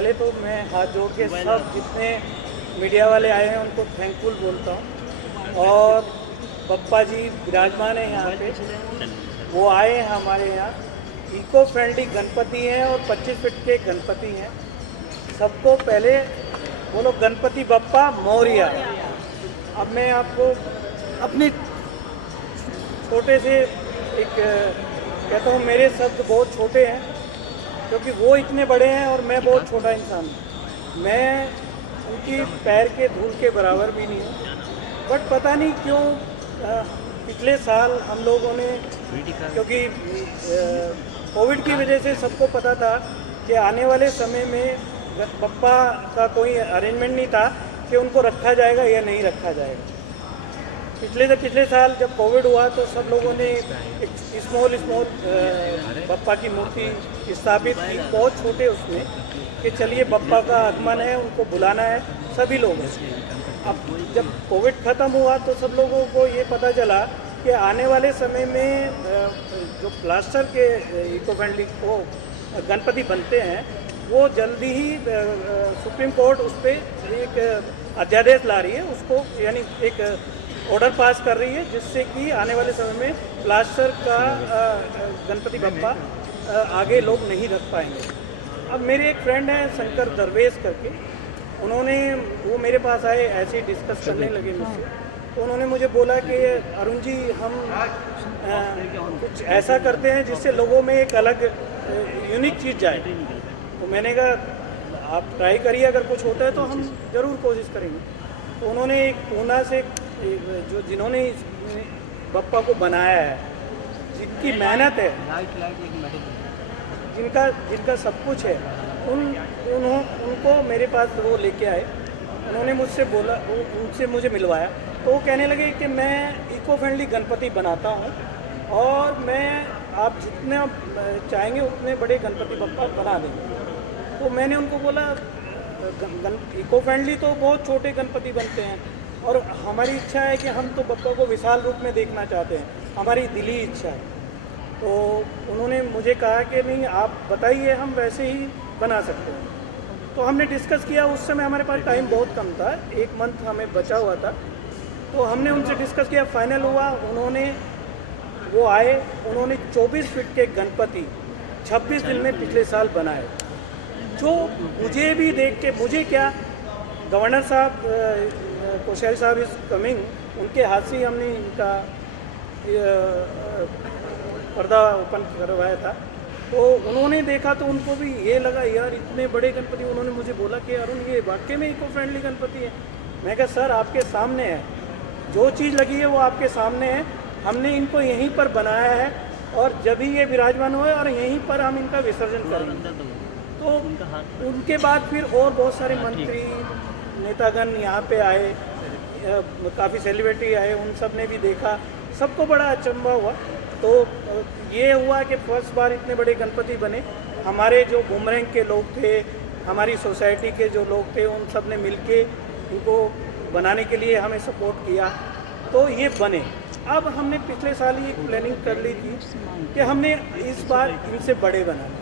पहले तो मैं हाथ जोड़ के सब जितने मीडिया वाले आए हैं उनको थैंकफुल बोलता हूँ। और पप्पा जी विराजमान हैं यहाँ पे, वो आए हैं हमारे यहाँ। इको फ्रेंडली गणपति हैं और 25 फीट के गणपति हैं। सबको पहले बोलो गणपति बप्पा मौर्य। अब मैं आपको अपनी छोटे से एक कहता हूँ, मेरे शब्द बहुत छोटे हैं क्योंकि वो इतने बड़े हैं और मैं बहुत छोटा इंसान हूँ। मैं उनकी पैर के धूल के बराबर भी नहीं हूँ। बट पता नहीं क्यों पिछले साल हम लोगों ने, क्योंकि कोविड की वजह से सबको पता था कि आने वाले समय में बप्पा का कोई अरेंजमेंट नहीं था कि उनको रखा जाएगा या नहीं रखा जाएगा। पिछले साल जब कोविड हुआ तो सब लोगों ने एक स्मॉल बप्पा की मूर्ति स्थापित की, बहुत छोटे उसमें, कि चलिए बप्पा का आगमन है, उनको बुलाना है सभी लोग। अब जब कोविड ख़त्म हुआ तो सब लोगों को ये पता चला कि आने वाले समय में जो प्लास्टर के इको फ्रेंडली को गणपति बनते हैं वो जल्दी ही सुप्रीम कोर्ट उस पर एक अध्यादेश ला रही है, उसको यानी एक ऑर्डर पास कर रही है, जिससे कि आने वाले समय में प्लास्टर का गणपति बप्पा आगे लोग नहीं रख पाएंगे। अब मेरे एक फ्रेंड हैं शंकर दरवेश करके, वो मेरे पास आए, ऐसे ही डिस्कस करने लगे मुझसे। तो उन्होंने मुझे बोला कि अरुण जी हम कुछ ऐसा करते हैं जिससे लोगों में एक अलग यूनिक चीज़ जाए। तो मैंने कहा आप ट्राई करिए, अगर कुछ होता है तो हम ज़रूर कोशिश करेंगे। तो उन्होंने एक पूना से जिन्होंने बप्पा को बनाया है, जिनकी मेहनत है, जिनका सब कुछ है, उनको मेरे पास वो लेके आए। उन्होंने मुझसे बोला, उनसे मुझे मिलवाया, तो वो कहने लगे कि मैं इको फ्रेंडली गणपति बनाता हूँ और मैं आप जितना चाहेंगे उतने बड़े गणपति बप्पा बना देंगे। तो मैंने उनको बोला इको फ्रेंडली तो बहुत छोटे गणपति बनते हैं और हमारी इच्छा है कि हम तो बप्पा को विशाल रूप में देखना चाहते हैं, हमारी दिली इच्छा है। तो उन्होंने मुझे कहा कि नहीं आप बताइए, हम वैसे ही बना सकते हैं। तो हमने डिस्कस किया, उस समय हमारे पास टाइम बहुत कम था, 1 मंथ हमें बचा हुआ था। तो हमने उनसे डिस्कस किया, फाइनल हुआ। वो आए, उन्होंने 24 फीट के गणपति 26 दिन में पिछले साल बनाए, जो मुझे भी देख के, मुझे क्या, गवर्नर साहब कोश्यारी साहब इज़ कमिंग, उनके हाथ से हमने इनका पर्दा ओपन करवाया था। तो उन्होंने देखा तो उनको भी ये लगा यार इतने बड़े गणपति। उन्होंने मुझे बोला कि अरुण ये वाकई में इको फ्रेंडली गणपति है। मैं कहा सर आपके सामने है, जो चीज़ लगी है वो आपके सामने है, हमने इनको यहीं पर बनाया है और जब ही ये विराजमान हुए और यहीं पर हम इनका विसर्जन करेंगे। तो उनके बाद फिर और बहुत सारे मंत्री नेतागण यहाँ पे आए, काफ़ी सेलिब्रिटी आए, उन सब ने भी देखा, सबको बड़ा अचंभा हुआ। तो ये हुआ कि फर्स्ट बार इतने बड़े गणपति बने। हमारे जो बुमरैंग के लोग थे, हमारी सोसाइटी के जो लोग थे, उन सब ने मिलके इनको बनाने के लिए हमें सपोर्ट किया, तो ये बने। अब हमने पिछले साल ही एक प्लानिंग कर ली थी कि हमने इस बार इनसे बड़े बनाने।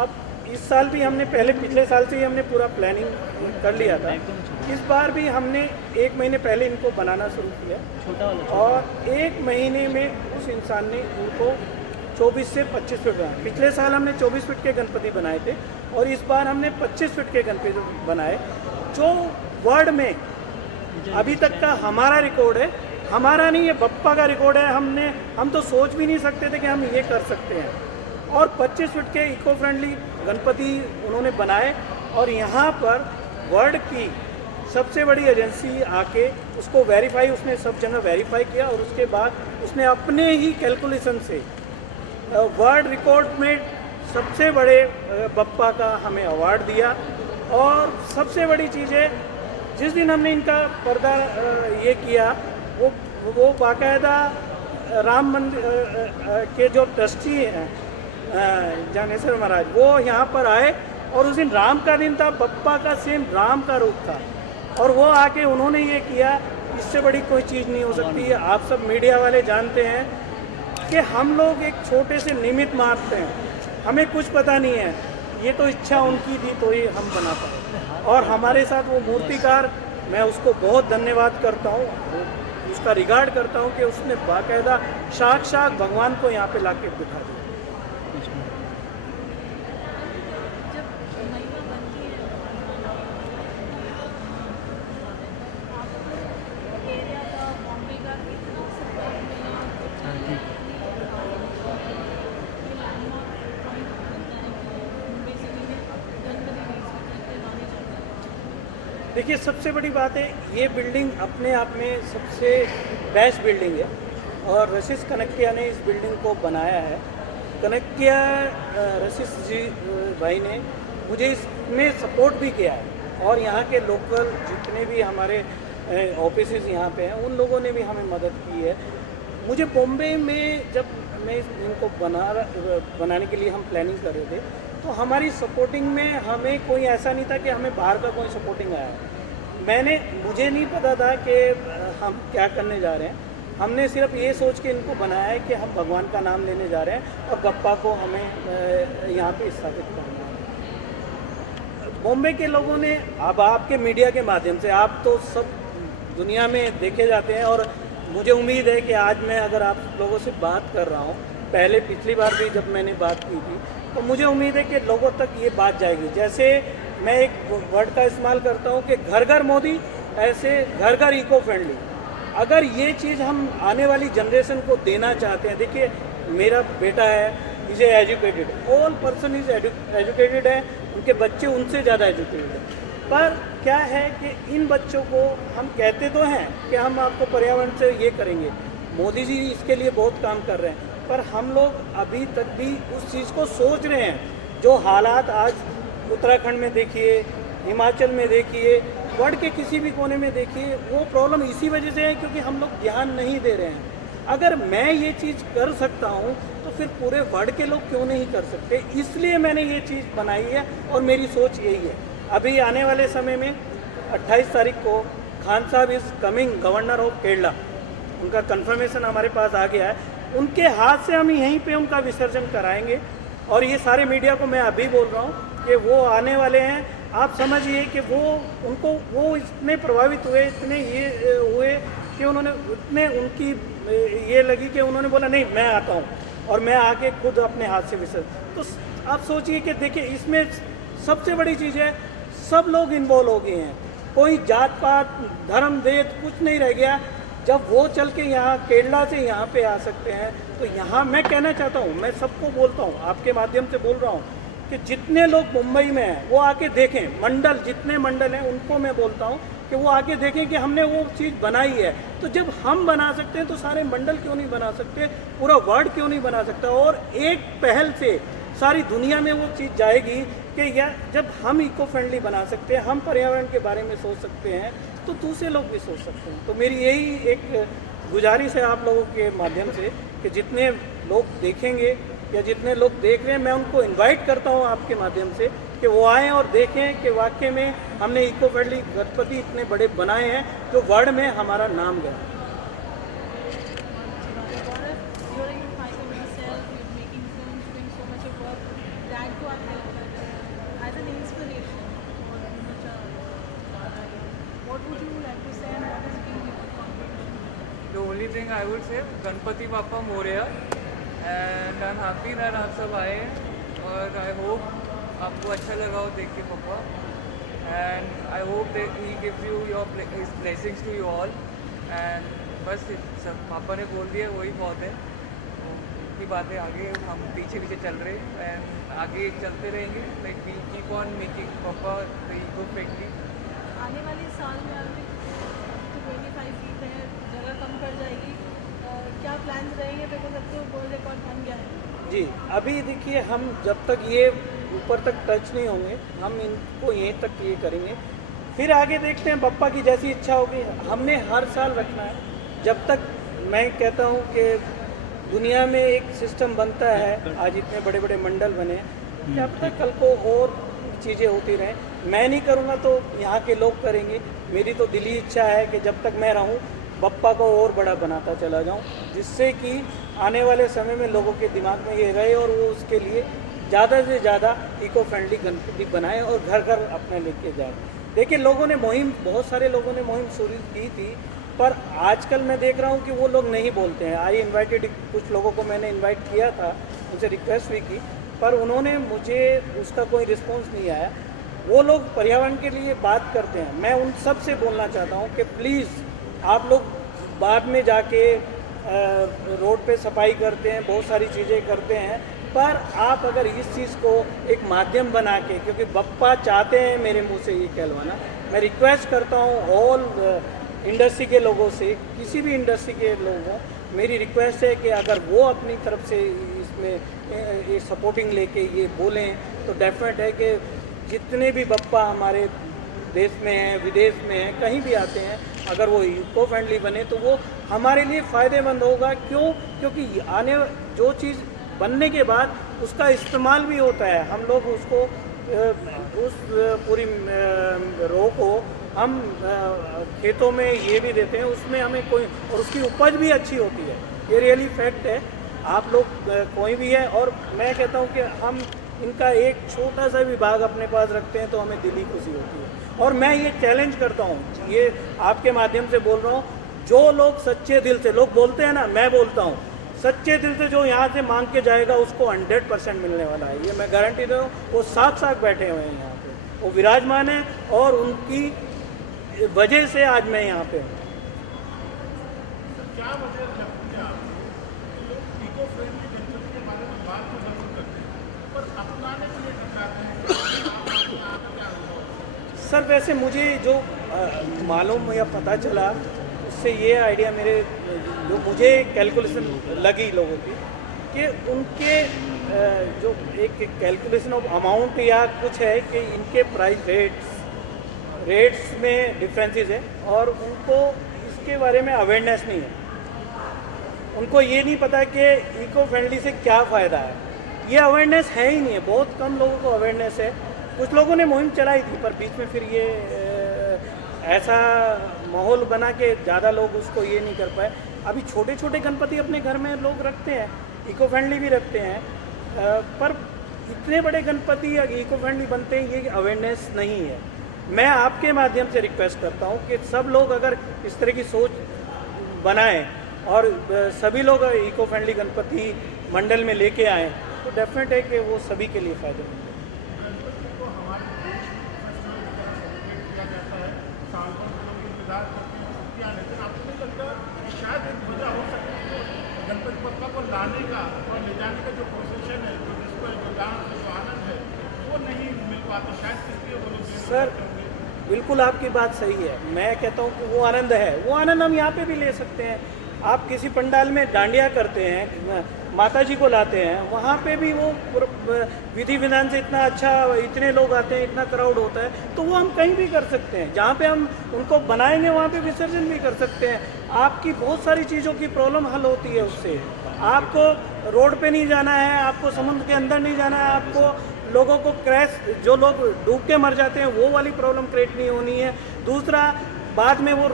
अब इस साल भी हमने पिछले साल से ही हमने पूरा प्लानिंग कर लिया था। इस बार भी हमने 1 महीने पहले इनको बनाना शुरू किया और 1 महीने में उस इंसान ने इनको 24 से 25 फीट बनाया। पिछले साल हमने 24 फीट के गणपति बनाए थे और इस बार हमने 25 फीट के गणपति बनाए, जो वर्ल्ड में अभी तक का हमारा रिकॉर्ड है। हमारा नहीं, ये बप्पा का रिकॉर्ड है। हम तो सोच भी नहीं सकते थे कि हम ये कर सकते हैं। और 25 फीट के इको फ्रेंडली गणपति उन्होंने बनाए और यहाँ पर वर्ल्ड की सबसे बड़ी एजेंसी आके उसको वेरीफाई, उसने सब जगह वेरीफाई किया और उसके बाद उसने अपने ही कैलकुलेशन से वर्ल्ड रिकॉर्ड में सबसे बड़े बप्पा का हमें अवार्ड दिया। और सबसे बड़ी चीज़ है, जिस दिन हमने इनका पर्दा ये किया, वो बाकायदा राम मंदिर के जो ट्रस्टी हैं जानेश्वर महाराज, वो यहाँ पर आए और उस दिन राम का दिन था, बप्पा का सेम राम का रूप था और वो आके उन्होंने ये किया। इससे बड़ी कोई चीज़ नहीं हो सकती है। आप सब मीडिया वाले जानते हैं कि हम लोग एक छोटे से निमित्त मात्र हैं, हमें कुछ पता नहीं है। ये तो इच्छा उनकी थी तो ही हम बना पाए। और हमारे साथ वो मूर्तिकार, मैं उसको बहुत धन्यवाद करता हूँ, उसका रिगार्ड करता हूँ कि उसने बाकायदा साक्षात भगवान को यहाँ पे लाके बिठा दिया। देखिए, सबसे बड़ी बात है, ये बिल्डिंग अपने आप में सबसे बेस्ट बिल्डिंग है और रशीस कनकिया ने इस बिल्डिंग को बनाया है। कनकिया रशीस जी भाई ने मुझे इसमें सपोर्ट भी किया है और यहाँ के लोकल जितने भी हमारे ऑफिसेस यहाँ पे हैं उन लोगों ने भी हमें मदद की है। मुझे बॉम्बे में जब मैं इनको बनाने के लिए हम प्लानिंग कर रहे थे तो हमारी सपोर्टिंग में हमें कोई ऐसा नहीं था कि हमें बाहर का कोई सपोर्टिंग आया। मुझे नहीं पता था कि हम क्या करने जा रहे हैं। हमने सिर्फ ये सोच के इनको बनाया है कि हम भगवान का नाम लेने जा रहे हैं और गप्पा को हमें यहाँ पे स्थापित करना है। बॉम्बे के लोगों ने, अब आपके मीडिया के माध्यम से आप तो सब दुनिया में देखे जाते हैं और मुझे उम्मीद है कि आज मैं अगर आप लोगों से बात कर रहा हूँ, पहले पिछली बार भी जब मैंने बात की थी तो मुझे उम्मीद है कि लोगों तक ये बात जाएगी। जैसे मैं एक वर्ड का इस्तेमाल करता हूँ कि घर घर मोदी, ऐसे घर घर इको फ्रेंडली। अगर ये चीज़ हम आने वाली जनरेशन को देना चाहते हैं, देखिए मेरा बेटा है, is educated, all person is educated है, उनके बच्चे उनसे ज़्यादा एजुकेटेड है। पर क्या है कि इन बच्चों को हम कहते तो हैं कि हम आपको पर्यावरण से ये करेंगे, मोदी जी इसके लिए बहुत काम कर रहे हैं, पर हम लोग अभी तक भी उस चीज़ को सोच रहे हैं। जो हालात आज उत्तराखंड में देखिए, हिमाचल में देखिए, वर्ल्ड के किसी भी कोने में देखिए, वो प्रॉब्लम इसी वजह से है क्योंकि हम लोग ध्यान नहीं दे रहे हैं। अगर मैं ये चीज़ कर सकता हूँ तो फिर पूरे वर्ल्ड के लोग क्यों नहीं कर सकते? इसलिए मैंने ये चीज़ बनाई है और मेरी सोच यही है। अभी आने वाले समय में 28 तारीख को खान साहब is coming governor of Kerala, उनका कंफर्मेशन हमारे पास आ गया है। उनके हाथ से हम यहीं पे उनका विसर्जन कराएंगे और ये सारे मीडिया को मैं अभी बोल रहा हूँ कि वो आने वाले हैं। आप समझिए कि वो इतने प्रभावित हुए, इतने ये हुए कि उन्होंने इतने उनकी ये लगी कि उन्होंने बोला नहीं मैं आता हूँ और मैं आके खुद अपने हाथ से विसर्जन। तो आप सोचिए कि देखिए इसमें सबसे बड़ी चीज़ है, सब लोग इन्वॉल्व हो गए हैं, कोई जात पात धर्म वेद कुछ नहीं रह गया। जब वो चल के यहाँ केरला से यहाँ पे आ सकते हैं तो यहाँ मैं कहना चाहता हूँ, मैं सबको बोलता हूँ, आपके माध्यम से बोल रहा हूँ कि जितने लोग मुंबई में हैं वो आके देखें। मंडल, जितने मंडल हैं उनको मैं बोलता हूँ कि वो आके देखें कि हमने वो चीज़ बनाई है। तो जब हम बना सकते हैं तो सारे मंडल क्यों नहीं बना सकते, पूरा वर्ल्ड क्यों नहीं बना सकता? और एक पहल से सारी दुनिया में वो चीज़ जाएगी कि या जब हम इको फ्रेंडली बना सकते हैं, हम पर्यावरण के बारे में सोच सकते हैं, तो दूसरे लोग भी सोच सकते हैं। तो मेरी यही एक गुजारिश है आप लोगों के माध्यम से कि जितने लोग देखेंगे या जितने लोग देख रहे हैं, मैं उनको इनवाइट करता हूं आपके माध्यम से कि वो आएँ और देखें कि वाकई में हमने इको फ्रेंडली गणपति इतने बड़े बनाए हैं जो वर्ल्ड में हमारा नाम गया। The only thing I would say, Ganpati Bappa Morya, and I'm happy that आप सब आए हैं और I hope आपको अच्छा लगा हो देख के पापा, and I hope that he gives you his blessings to you all, and बस सब पापा ने बोल दिया वही बहुत है। की बातें आगे हम पीछे पीछे चल रहे हैं and आगे चलते रहेंगे, like we keep on making पापा the eco friendly। आने वाले साल में अभी 25 फीट है, जगह कम पड़ जाएगी, क्या प्लान्स रहेंगे? बिकॉज अब तो वर्ल्ड रिकॉर्ड बन गया है। जी, अभी देखिए हम जब तक ये ऊपर तक टच नहीं होंगे, हम इनको यहीं तक ये करेंगे, फिर आगे देखते हैं बप्पा की जैसी इच्छा होगी। हमने हर साल रखना है, जब तक मैं कहता हूँ कि दुनिया में एक सिस्टम बनता है, आज इतने बड़े बड़े मंडल बने, जब तक कल को और चीज़ें होती रहें। मैं नहीं करूँगा तो यहाँ के लोग करेंगे। मेरी तो दिली इच्छा है कि जब तक मैं रहूँ बप्पा को और बड़ा बनाता चला जाऊँ, जिससे कि आने वाले समय में लोगों के दिमाग में ये रहे और वो उसके लिए ज़्यादा से ज़्यादा इको फ्रेंडली गणपति बनाएं और घर घर अपने लेके जाएं। देखिए लोगों ने मुहिम, बहुत सारे लोगों ने मुहिम शुरू की थी, पर आजकल मैं देख रहा हूँ कि वो लोग नहीं बोलते हैं। आई इनवाइटेड, कुछ लोगों को मैंने इनवाइट किया था, उनसे रिक्वेस्ट भी की, पर उन्होंने मुझे उसका कोई रिस्पॉन्स नहीं आया। वो लोग पर्यावरण के लिए बात करते हैं। मैं उन सब से बोलना चाहता हूँ कि प्लीज़ आप लोग बाद में जाके रोड पे सफाई करते हैं, बहुत सारी चीज़ें करते हैं, पर आप अगर इस चीज़ को एक माध्यम बना के, क्योंकि बप्पा चाहते हैं मेरे मुंह से ये कहलवाना, मैं रिक्वेस्ट करता हूँ ऑल इंडस्ट्री के लोगों से, किसी भी इंडस्ट्री के लोगों, मेरी रिक्वेस्ट है कि अगर वो अपनी तरफ से इसमें ये सपोर्टिंग लेके ये बोलें तो डेफिनेट है कि जितने भी बप्पा हमारे देश में हैं, विदेश में हैं, कहीं भी आते हैं, अगर वो इको फ्रेंडली बने तो वो हमारे लिए फ़ायदेमंद होगा। क्यों? क्योंकि आने जो चीज़ बनने के बाद उसका इस्तेमाल भी होता है। हम लोग उसको उस पूरी रो को हम खेतों में ये भी देते हैं, उसमें हमें कोई, और उसकी उपज भी अच्छी होती है। ये रियली फैक्ट है। आप लोग कोई भी है, और मैं कहता हूँ कि हम इनका एक छोटा सा विभाग अपने पास रखते हैं तो हमें दिली खुशी होती है। और मैं ये चैलेंज करता हूँ, ये आपके माध्यम से बोल रहा हूँ, जो लोग सच्चे दिल से, लोग बोलते हैं ना, मैं बोलता हूँ सच्चे दिल से जो यहाँ से मांग के जाएगा उसको 100% मिलने वाला है। ये मैं गारंटी दे रहा हूँ। वो साथ साथ बैठे हुए हैं यहाँ पे, वो विराजमान है, और उनकी वजह से आज मैं यहाँ पे हूँ। क्या वजह लगती है आपको? लोग इको फ्रेंडली गणपति के बारे में बात तो जरूर करते हैं, पर अपनाने के लिए कतराते हैं। सर वैसे मुझे जो मालूम या पता चला, उससे ये आइडिया मेरे, जो मुझे कैलकुलेशन लगी लोगों की, कि उनके जो एक कैलकुलेशन ऑफ अमाउंट या कुछ है कि इनके प्राइस रेट्स में डिफरेंसेस है, और उनको इसके बारे में अवेयरनेस नहीं है। उनको ये नहीं पता कि इको फ्रेंडली से क्या फ़ायदा है। ये अवेयरनेस है ही नहीं है, बहुत कम लोगों को अवेयरनेस है। कुछ लोगों ने मुहिम चलाई थी, पर बीच में फिर ये ऐसा माहौल बना के ज़्यादा लोग उसको ये नहीं कर पाए। अभी छोटे छोटे गणपति अपने घर में लोग रखते हैं, इको फ्रेंडली भी रखते हैं, पर इतने बड़े गणपति या इको फ्रेंडली बनते हैं, ये अवेयरनेस नहीं है। मैं आपके माध्यम से रिक्वेस्ट करता हूँ कि सब लोग अगर इस तरह की सोच बनाएं और सभी लोग इको फ्रेंडली गणपति मंडल में लेके आएँ, तो डेफिनेट है कि वो सभी के लिए फ़ायदेमंद है। गणपति को हमारे देश में फेस्टिवल की तरह सेलिब्रेट किया जाता है, साल भर लोग इंतजार करते हैं छुट्टियाँ, लेकिन आपको नहीं लगता शायद एक वजह हो सकती है गणपति बप्पा को लाने का और ले जाने का जो प्रोसेशन है, जो जिसको जो डांस, जो आनंद है, वो नहीं मिल पाता, शायद इसलिए वो लोग। सर बिल्कुल आपकी बात सही है। मैं कहता हूँ कि वो आनंद है, वो आनंद हम यहाँ पे भी ले सकते हैं। आप किसी पंडाल में डांडिया करते हैं, माता जी को लाते हैं, वहाँ पे भी वो विधि विधान से इतना अच्छा, इतने लोग आते हैं, इतना क्राउड होता है, तो वो हम कहीं भी कर सकते हैं। जहाँ पे हम उनको बनाएंगे वहाँ पे विसर्जन भी कर सकते हैं। आपकी बहुत सारी चीज़ों की प्रॉब्लम हल होती है उससे। आपको रोड पे नहीं जाना है, आपको समुद्र के अंदर नहीं जाना है, आपको लोगों को क्रैश, जो लोग डूब के मर जाते हैं, वो वाली प्रॉब्लम क्रिएट नहीं होनी है। दूसरा, बाद में वो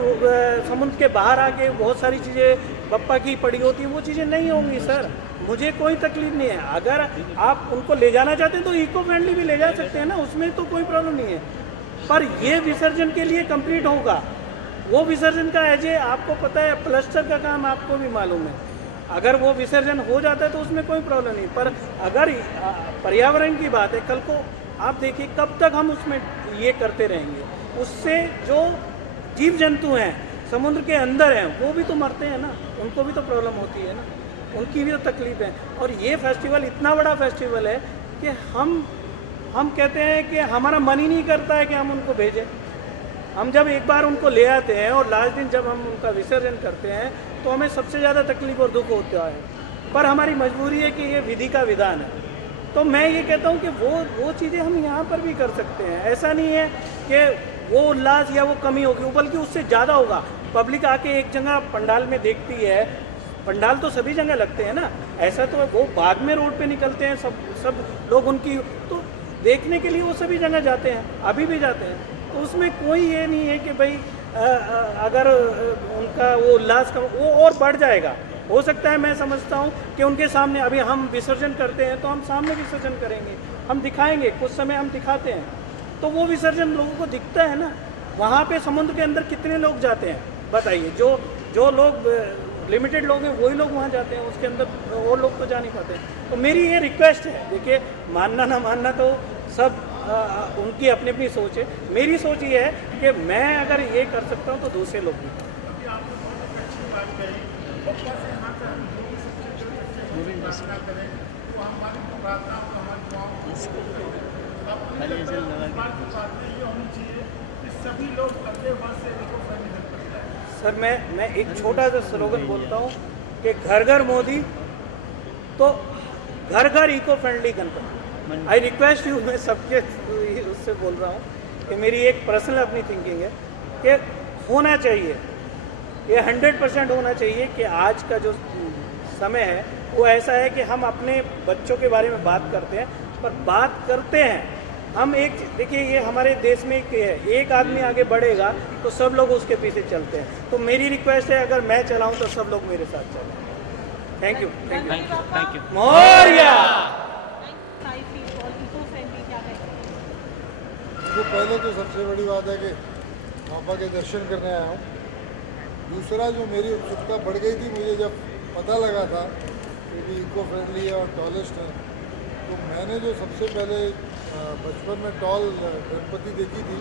समुद्र के बाहर आके बहुत सारी चीज़ें बप्पा की पड़ी होती हैं, वो चीज़ें नहीं होंगी। सर मुझे कोई तकलीफ नहीं है। अगर आप उनको ले जाना चाहते हैं तो इको फ्रेंडली भी ले जा सकते हैं ना, उसमें तो कोई प्रॉब्लम नहीं है। पर ये विसर्जन के लिए कंप्लीट होगा। वो विसर्जन का एजे आपको पता है, प्लास्टर का काम आपको भी मालूम है। अगर वो विसर्जन हो जाता है तो उसमें कोई प्रॉब्लम नहीं। पर अगर पर्यावरण की बात है, कल को आप देखिए कब तक हम उसमें ये करते रहेंगे। उससे जो जीव जंतु हैं समुद्र के अंदर हैं, वो भी तो मरते हैं ना, उनको भी तो प्रॉब्लम होती है ना, उनकी भी तो तकलीफ है। और ये फेस्टिवल इतना बड़ा फेस्टिवल है कि हम कहते हैं कि हमारा मन ही नहीं करता है कि हम उनको भेजें। हम जब एक बार उनको ले आते हैं और लास्ट दिन जब हम उनका विसर्जन करते हैं तो हमें सबसे ज़्यादा तकलीफ और दुख होता है, पर हमारी मजबूरी है कि ये विधि का विधान है। तो मैं ये कहता हूँ कि वो चीज़ें हम यहाँ पर भी कर सकते हैं। ऐसा नहीं है कि वो उल्लास या वो कमी होगी, बल्कि उससे ज़्यादा होगा। पब्लिक आके एक जगह पंडाल में देखती है, पंडाल तो सभी जगह लगते हैं ना, ऐसा तो वो बाद में रोड पे निकलते हैं सब लोग, उनकी तो देखने के लिए वो सभी जगह जाते हैं, अभी भी जाते हैं। तो उसमें कोई ये नहीं है कि भाई अगर उनका वो उल्लास का वो और बढ़ जाएगा। हो सकता है, मैं समझता हूँ कि उनके सामने अभी हम विसर्जन करते हैं तो हम सामने विसर्जन करेंगे, हम दिखाएंगे, कुछ समय हम दिखाते हैं तो वो विसर्जन लोगों को दिखता है ना। वहाँ पे समुद्र के अंदर कितने लोग जाते हैं बताइए? जो लोग लिमिटेड लोग हैं वही लोग वहाँ जाते हैं, उसके अंदर वो लोग तो जा नहीं पाते। तो मेरी ये रिक्वेस्ट है, देखिए मानना ना मानना तो सब उनकी अपनी अपनी सोच है। मेरी सोच ये है कि मैं अगर ये कर सकता हूँ तो दूसरे लोग भी करें। अभी आपने बहुत एक अच्छी बात कही, पप्पा से यहाँ से हम जो भी सबसे जो प्रार्थना करें तो हमारी प्रार्थना को हमारी दुआओं को अपने बात की बातें ये होनी चाहिए कि सभी लोग अगले वर्ष से इको फ्रेंडली गणपति लाएं। सर मैं एक छोटा सा स्लोगन बोलता हूँ कि घर घर मोदी तो घर घर eco friendly Ganpati. I request you, मैं सबके उससे बोल रहा हूँ कि मेरी एक पर्सनल अपनी थिंकिंग है कि होना चाहिए, ये 100% होना चाहिए कि आज का जो समय है वो ऐसा है कि हम अपने बच्चों के बारे में बात करते हैं, पर बात करते हैं हम एक, देखिए ये हमारे देश में एक आदमी आगे बढ़ेगा तो सब लोग उसके पीछे चलते हैं। तो मेरी रिक्वेस्ट है अगर मैं चलाऊं तो सब लोग मेरे साथ चलें। Thank you, thank you, thank you. Morya. 5 feet और इको फ्रेंडली क्या कहते हैं? तो पहले तो सबसे बड़ी बात है कि पापा के दर्शन करने आया हूँ। दूसरा जो मेरी उत्सुकता बढ़ गई थी, मुझे जब पता लगा था कि भी इको फ्रेंडली है और टॉलेस्ट है, तो मैंने जो सबसे पहले बचपन में टॉल गणपति देखी थी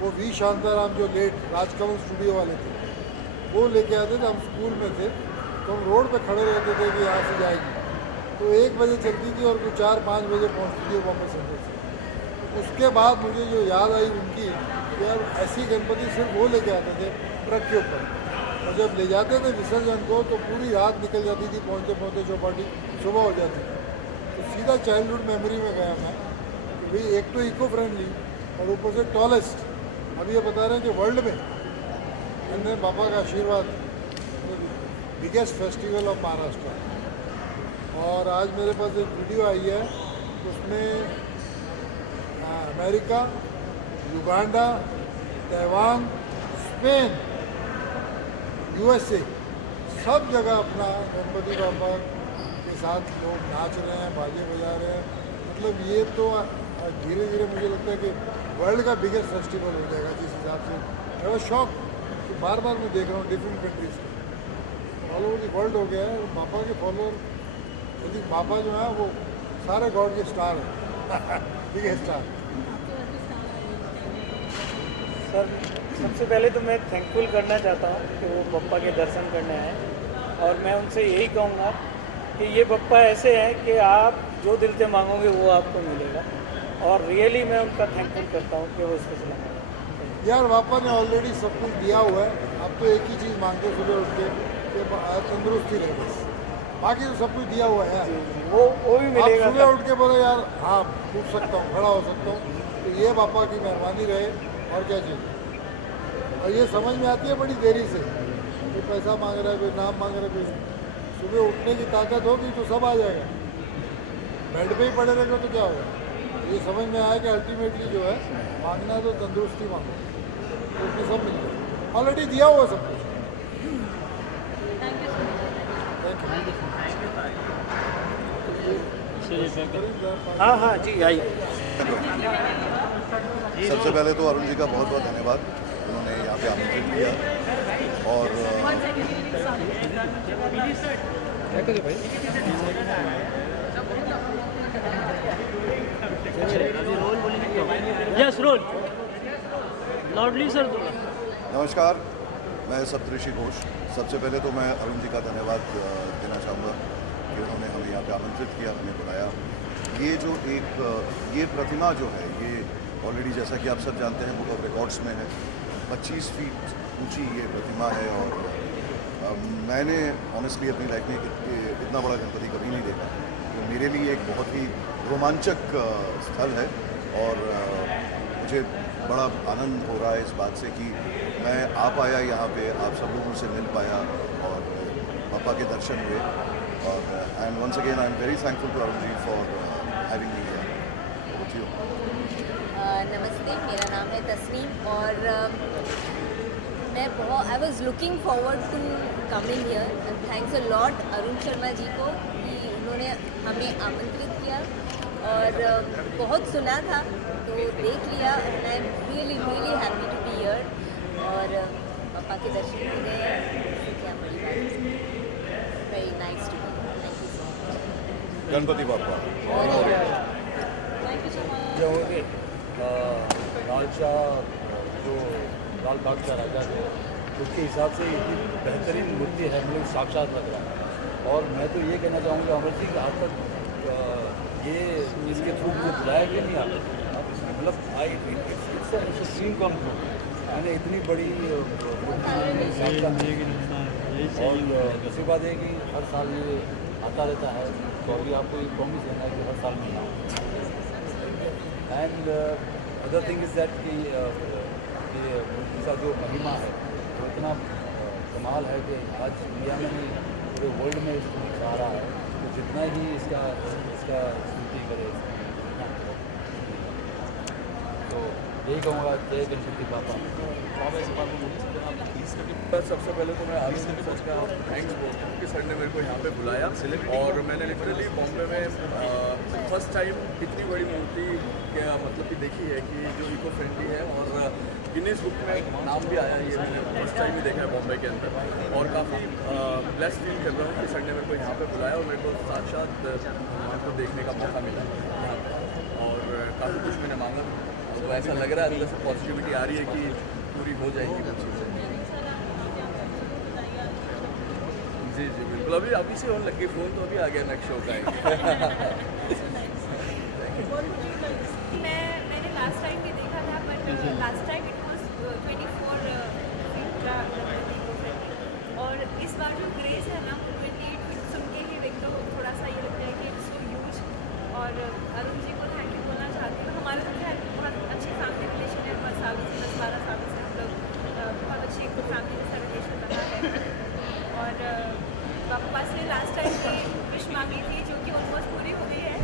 वो वी शांताराम, जो लेट राजकमल स्टूडियो वाले थे, वो लेके आते थे। हम स्कूल में थे तो हम रोड पे खड़े रहते थे कि यहाँ से जाएगी, तो 1 बजे चलती थी और कुछ 4-5 बजे पहुँचती थी बॉम्बे सेंटर से। उसके बाद मुझे जो याद आई उनकी, यार ऐसी गणपति सिर्फ वो लेके आते थे ट्रक के ऊपर, और जब ले जाते थे विसर्जन को तो पूरी रात निकल जाती थी, पहुँचते पहुँचते चौपाटी सुबह हो जाती थी। तो सीधा चाइल्डहुड मेमोरी में गया मैं कि भाई एक तो इको फ्रेंडली और ऊपर से टॉलेस्ट। अभी ये बता रहे हैं कि वर्ल्ड में मैंने पापा का आशीर्वाद, बिगेस्ट फेस्टिवल ऑफ महाराष्ट्र, और आज मेरे पास एक वीडियो आई है उसमें America, Uganda, Taiwan, Spain, USA, सब जगह अपना गणपति बाबा के साथ लोग नाच रहे हैं, बाजे बजा रहे हैं। मतलब ये तो धीरे धीरे मुझे लगता है कि वर्ल्ड का बिगेस्ट फेस्टिवल हो जाएगा। जिस हिसाब से आई वाज शॉक कि बार बार मैं देख रहा हूँ डिफरेंट कंट्रीज के ऑल ओवर द वर्ल्ड हो गया है। पापा के फॉलोअर, यदि पापा जो है वो सारे गॉड के स्टार हैं, बिगेस्ट स्टार। सर सबसे पहले तो मैं थैंकफुल करना चाहता हूँ कि वो पप्पा के दर्शन करने आए, और मैं उनसे यही कहूँगा कि ये पप्पा ऐसे हैं कि आप जो दिल से मांगोगे वो आपको मिलेगा, और रियली मैं उनका थैंकफुल करता हूँ कि वो इसको चलाएंगे। यार पापा ने ऑलरेडी सब कुछ दिया हुआ है, अब तो एक ही चीज़ मांगते सुबह उठ के कि तंदुरुस्ती रहे, बस बाकी तो सब कुछ दिया हुआ है यार। वो भी आप मिलेगा। सुबह उठ के बोले यार हाँ उठ सकता हूँ, खड़ा हो सकता हूँ, तो ये पापा की मेहरबानी रहे और क्या चाहिए। और ये समझ में आती है बड़ी देरी से, कोई पैसा मांग रहा है, कोई नाम मांग रहा है, कोई सुबह उठने की ताकत होगी तो सब आ जाएगा। बेड पे ही पड़े रहेगा तो क्या होगा। ये समझ में आया कि अल्टीमेटली जो है मांगना है तो तंदुरुस्ती मांगो, तो उसमें सब मिल जाए। ऑलरेडी दिया हुआ सब कुछ। Thank you. हाँ हाँ जी आइए। सबसे पहले तो अरुण जी का बहुत बहुत धन्यवाद, उन्होंने यहाँ पे आमंत्रित किया। और यस रोल लाउडली सर। नमस्कार, मैं सप्तऋषि घोष। सबसे पहले तो मैं अरुण जी का धन्यवाद देना चाहूँगा कि उन्होंने हमें यहाँ पे आमंत्रित किया, हमें बुलाया। ये प्रतिमा जो है ये ऑलरेडी, जैसा कि आप सब जानते हैं, बुक ऑफ रिकॉर्ड्स में है। 25 फीट ऊंची ये प्रतिमा है, और मैंने ऑनेस्टली अपनी लाइफ में इतना बड़ा गणपति कभी नहीं देखा। तो मेरे लिए एक बहुत ही रोमांचक स्थल है, और मुझे बड़ा आनंद हो रहा है इस बात से कि मैं आ पाया यहाँ पे, आप सब लोगों से मिल पाया और पापा के दर्शन हुए। और and once again I am very thankful to Arun ji for having me here. Over to you. नमस्ते, मेरा नाम है तस्नीम, और I was looking forward to coming here and thanks a lot Arun Sharma ji को कि उन्होंने हमें आमंत्रित किया और बहुत सुना था तो देख लिया and I am really really happy to be here और पापा के दर्शन हो गए इससे क्या बड़ी बात है very nice to be thank you so much Ganpati Bappa thank you so much. जो होंगे लाल शाह जो लाल बाग का राजा है उसके हिसाब से इतनी बेहतरीन मूर्ति है मुझे साक्षात लग रहा है। और मैं तो ये कहना चाहूँगा अमर जी आज तक ये इसके थ्रू मुझे बुलाया भी नहीं आता मतलब I it's dream come true मैंने इतनी बड़ी मूर्ति साक्षात और दूसरी बात है कि हर साल ये आता रहता है तो अभी आपको ये प्रॉमिस देना है कि हर साल में आऊँ and other thing is that कि इसका जो महिमा है वो इतना कमाल है कि आज इंडिया में नहीं पूरे वर्ल्ड में इसको दिखा रहा है तो जितना ही इसका स्तुति करे तो यही कहूँगा जय गणपति बापा। सबसे पहले तो मैं आरुण सर का थैंक्स बोलता हूँ कि सर ने मेरे को यहाँ पे बुलाया और मैंने लिटरली बॉम्बे में फर्स्ट टाइम इतनी बड़ी मूर्ति क्या मतलब कि देखी है कि जो इको फ्रेंडली है और गिनीज बुक में नाम भी आया ये मैंने फर्स्ट टाइम ही देखा है बॉम्बे के अंदर और काफ़ी ब्लेस फील कर रहा हूँ कि सर ने मेरे को यहाँ पे बुलाया और मेरे को साक्षात भगवान को देखने का मौका मिला यहाँ पे और काफ़ी कुछ मैंने मांगा तो ऐसा लग रहा है अंदर से पॉजिटिविटी आ रही है कि पूरी हो जाएगी वो चीज़ें। जी जी बिल्कुल अभी से होने लग गई फ़ोन तो अभी आ गया नेक्स्ट शो का मैंने लास्ट टाइम भी देखा था but last time it was 24 और इस बार जो ग्रेस है ना 28 फीट सुन के ही देख तो थोड़ा सा ये लगता है कि इट्स सो ह्यूज और अरुण जी को थैंक यू बोलना चाहती हूँ। हमारे तो खैर बहुत अच्छी फैमिली रिलेशन है बहुत सालों से 10-12 सालों से हम लोग बहुत अच्छी एक फैमिली जैसा रिलेशन बना है और पापा से लास्ट टाइम की विश मांगी थी जो कि ऑलमोस्ट पूरी हो गई है।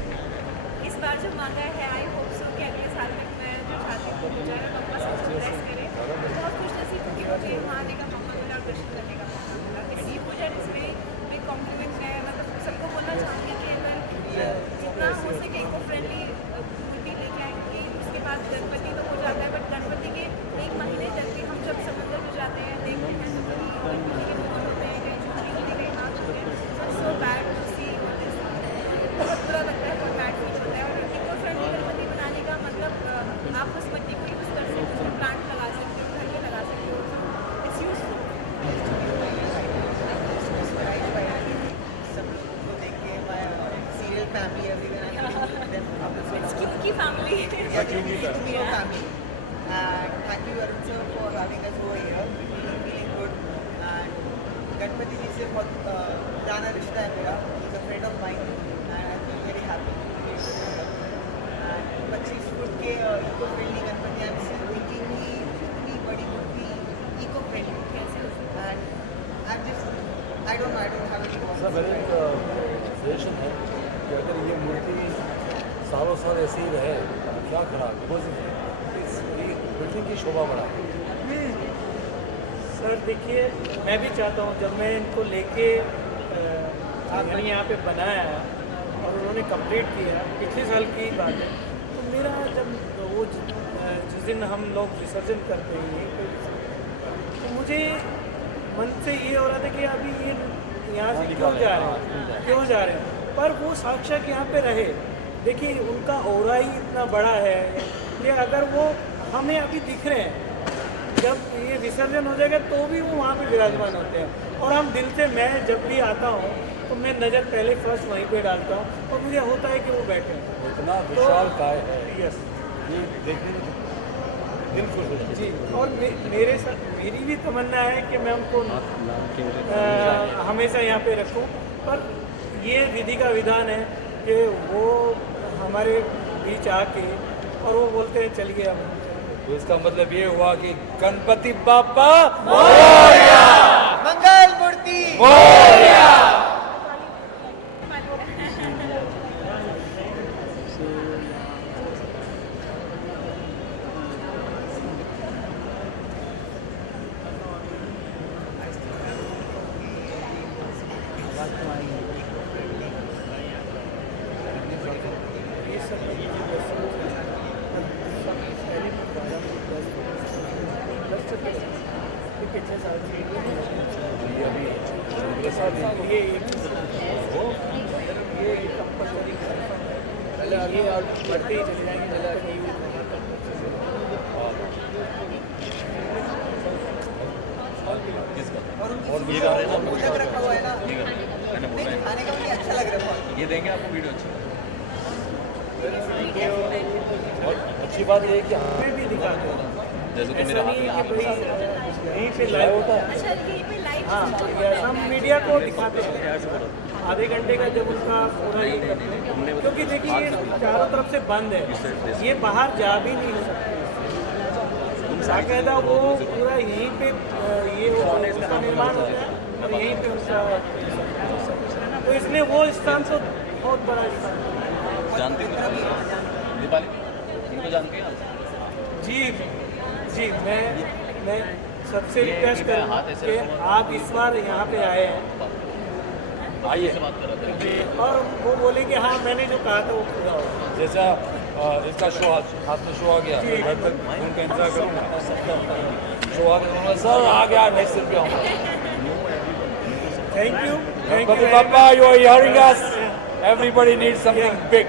इस बार जो मांगा है आई होप सो कि अगले साल में मैं जो चाहती हूँ हो जाएगा पापा सबको ब्लेस करे बहुत खुश नसीब क्योंकि मुझे वहाँ आने का मौका मिला और दर्शन करने का मौका मिला इसी पूजन इसमें बिग कॉम्प्लीमेंट है मतलब सबको बोलना चाहूँगी कि अगर जितना हो सके इको फ्रेंडली मूर्ति लेके आए क्योंकि उसके बाद गणपति तो हो जाता है बट गणपति के 1 महीने तक के हम जब समुद्र में जाते हैं देखते हैं तो गणपति के भगवान होते हैं कहीं झुकी होती कहीं हाथ होते हैं सो बैड टू सी बहुत बुरा लगता है बहुत बैड फील होता है और इको फ्रेंडली गणपति बनाने का मतलब आप उस मट्टी को यूज़ कर सकते हो उसमें प्लांट लगा सकते हो घर में लगा सकते हो तो it's useful. It's Kyunki family. Yeah, to meet your family. And thank you, Arun sir, for having us over here. Feeling good. And Ganpati ji से बहुत पुराना रिश्ता है मेरा. He's a friend of mine, and I feel very happy. And 25 foot के eco-friendly Ganpati. I'm still thinking कि इतनी बड़ी मूर्ति eco-friendly कैसे हो सकती है? And I'm just, I don't know, I don't have any words. Sir मेरे एक सजेशन है कि अगर ये मूर्ति सालों साल ऐसे ही रहे तो क्या खराब हो इस बिल्डिंग की शोभा बढ़ाए। सर देखिए मैं भी चाहता हूँ जब मैं इनको लेके मैंने यहाँ पे बनाया और उन्होंने कंप्लीट किया पिछले साल की बात है तो मेरा जब वो जिस दिन हम लोग विसर्जन करते हैं तो मुझे मन से ये हो रहा था कि अभी ये यहाँ से क्यों जा रहे हैं पर वो साक्षात यहाँ पे रहे। देखिए उनका ओरा ही इतना बड़ा है कि अगर वो हमें अभी दिख रहे हैं जब ये विसर्जन हो जाएगा तो भी वो वहाँ पे विराजमान होते हैं और हम दिल से मैं जब भी आता हूँ तो मैं नज़र पहले फर्स्ट वहीं पे डालता हूँ और मुझे होता है कि वो बैठे हैं इतना विशाल काय है यस ये देखने में दिल खुश हो जाता है। जी और मेरे साथ मेरी भी तमन्ना है कि मैं उनको हमेशा यहाँ पे रखूँ पर ये विधि का विधान है कि वो हमारे बीच आके और वो बोलते हैं चलिए अब तो इसका मतलब ये हुआ कि गणपति बापा मंगल मूर्ति पीछे साथ ये अभी मेरे साथ ये कंपलसरी पहले आगे और बढ़ते ही चले जाएंगे और ये गा रहे हैं ना मोदक रखा हुआ है ना मैंने बोला नहीं, खाने का मुझे अच्छा लग रहा है बहुत। ये देंगे आपको वीडियो अच्छी और अच्छी बात ये है कि हमें भी दिखाते हैं जैसे कि ऐसा मेरा नहीं है कि भाई यहीं पे लाइव होता है अच्छा यहीं पे लाइव हाँ हम मीडिया को दिखाते हैं आधे घंटे का जब उनका पूरा ये करते हैं क्योंकि देखिए ये चारों तरफ से बंद है ये बाहर जा भी नहीं सकते बाकायदा वो पूरा यहीं पे ये उसका निर्माण होता है और यहीं पे उसका तो इसलिए वो स्थान तो बहुत बड़ा स्थान है। जानते हो दीपाली इनको जानते हैं आप? जी जी मैं सबसे रिक्वेस्ट करूँगा कि आप इस बार यहाँ पे आए हैं आइए और वो बोले कि हाँ मैंने जो कहा था वो पूरा हो जैसा इसका शो हाथ में शो आ गया मैं घर तक उनका इंतजार करूँगा शो आ गया सर आ गया नेक्स्ट दिन पे आऊँगा thank you Papa, you are hearing us. Everybody needs something big.